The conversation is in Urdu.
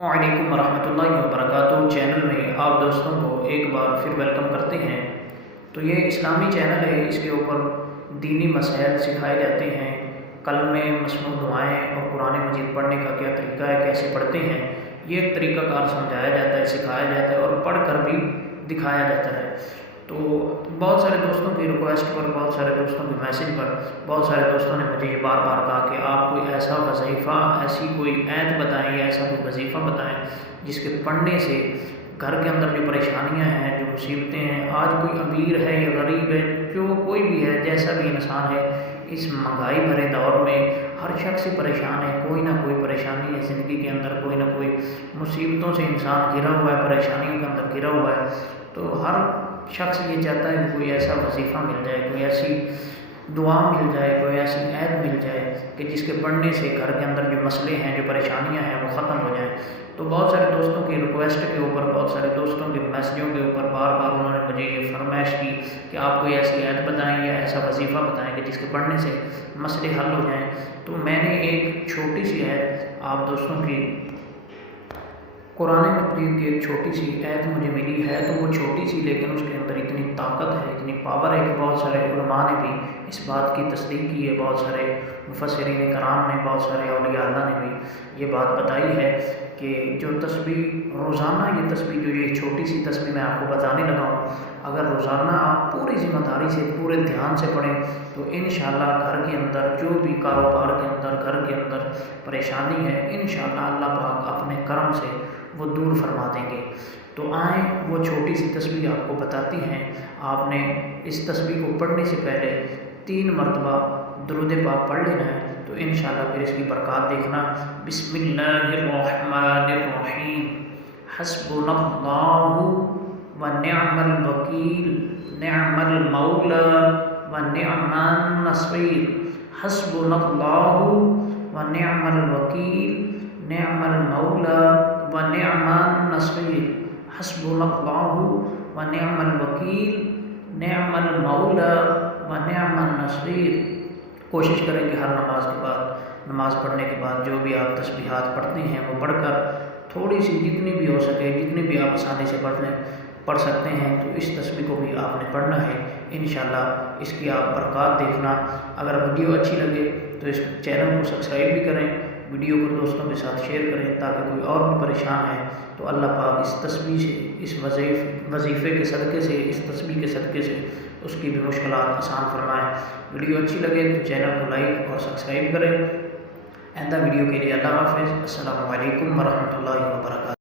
وعلیکم ورحمۃ اللہ وبرکاتہ چینل میں آپ دوستوں کو ایک بار پھر ویلکم کرتے ہیں۔ تو یہ اسلامی چینل ہے، اس کے اوپر دینی مسائل سکھائے جاتے ہیں، کلمے، مسنون دعائیں اور قرآن مجید پڑھنے کا کیا طریقہ ہے، کیسے پڑھتے ہیں، یہ ایک طریقہ کار سمجھایا جاتا ہے، سکھایا جاتا ہے اور پڑھ کر بھی دکھایا جاتا ہے۔ تو بہت سارے دوستوں کی ریکویسٹ پر، بہت سارے دوستوں کے میسج پر، بہت سارے دوستوں نے مجھے یہ بار بار کہا کہ آپ کوئی ایسا وظیفہ، ایسی کوئی آیت بتائیں یا ایسا کوئی وظیفہ بتائیں جس کے پڑھنے سے گھر کے اندر جو پریشانیاں ہیں، جو مصیبتیں ہیں، آج کوئی امیر ہے یا غریب ہے، جو کوئی بھی ہے، جیسا بھی انسان ہے، اس مہنگائی بھرے دور میں ہر شخص پریشان ہے، کوئی نہ کوئی پریشانی ہے زندگی کے اندر، کوئی نہ کوئی مصیبتوں سے انسان گھرا ہوا ہے، پریشانیوں کے اندر گھرا ہوا ہے۔ تو ہر شخص یہ چاہتا ہے کہ کوئی ایسا وظیفہ مل جائے، کوئی ایسی دعا مل جائے، کوئی ایسی آیت مل جائے کہ جس کے پڑھنے سے گھر کے اندر جو مسئلے ہیں، جو پریشانیاں ہیں، وہ ختم ہو جائیں۔ تو بہت سارے دوستوں کی ریکویسٹ کے اوپر، بہت سارے دوستوں کے میسجوں کے اوپر بار بار انہوں نے مجھے یہ فرمائش کی کہ آپ کوئی ایسی آیت بتائیں یا ایسا وظیفہ بتائیں کہ جس کے پڑھنے سے مسئلے حل ہو جائیں۔ تو میں نے ایک چھوٹی سی آیت آپ دوستوں کی، قرآن مجید کی ایک چھوٹی سی آیت مجھے ملی ہے، تو وہ چھوٹی سی لیکن اس کے اندر اتنی طاقت ہے، اتنی پاور ہے کہ بہت سارے علماء نے بھی اس بات کی تصدیق کی ہے، بہت سارے مفسرین کرام نے، بہت سارے اولیاء اللہ نے بھی یہ بات بتائی ہے کہ جو تسبیح روزانہ، یہ تسبیح جو یہ چھوٹی سی تسبیح میں آپ کو بتانے لگا ہوں، اگر روزانہ آپ پوری ذمہ داری سے، پورے دھیان سے پڑھیں تو انشاءاللہ گھر کے اندر جو بھی کاروبار کے اندر، گھر کے اندر پریشانی ہے، انشاءاللہ اللہ پاک اپنے کرم سے وہ دور فرما دیں گے۔ تو آئیں وہ چھوٹی سی تسبیح آپ کو بتاتی ہیں۔ آپ نے اس تسبیح کو پڑھنے سے پہلے 3 مرتبہ درود پاک پڑھ لینا ہے، تو انشاءاللہ پھر اس کی برکات دیکھنا۔ بسم اللہ الرحمن الرحیم، حسبنا اللہ ونعم الوکیل، نعم المولا ونعم النصیر، حسبنا اللہ ونعم الوکیل، نعم المولا ونعم النصیر، حسبنا اللہ ونعم الوکیل، نعم المولا ونعم النصیر۔ کوشش کریں کہ ہر نماز کے بعد، نماز پڑھنے کے بعد جو بھی آپ تسبیحات پڑھتے ہیں وہ پڑھ کر تھوڑی سی، جتنی بھی ہو سکے، جتنی بھی آپ آسانی سے پڑھ سکتے ہیں، تو اس تسبیح کو بھی آپ نے پڑھنا ہے۔ انشاءاللہ اس کی آپ برکات دیکھنا۔ اگر ویڈیو اچھی لگے تو اس چینل کو سبسکرائب بھی کریں، ویڈیو کو دوستوں کے ساتھ شیئر کریں تاکہ کوئی اور بھی پریشان ہے تو اللہ پاک اس تسبیح سے، اس وظیفے کے صدقے سے، اس تسبیح کے صدقے سے اس کی بھی مشکلات آسان فرمائیں۔ ویڈیو اچھی لگے تو چینل کو لائک اور سبسکرائب کریں۔ آئندہ ویڈیو کے لیے اللہ حافظ۔ السلام علیکم ورحمۃ اللہ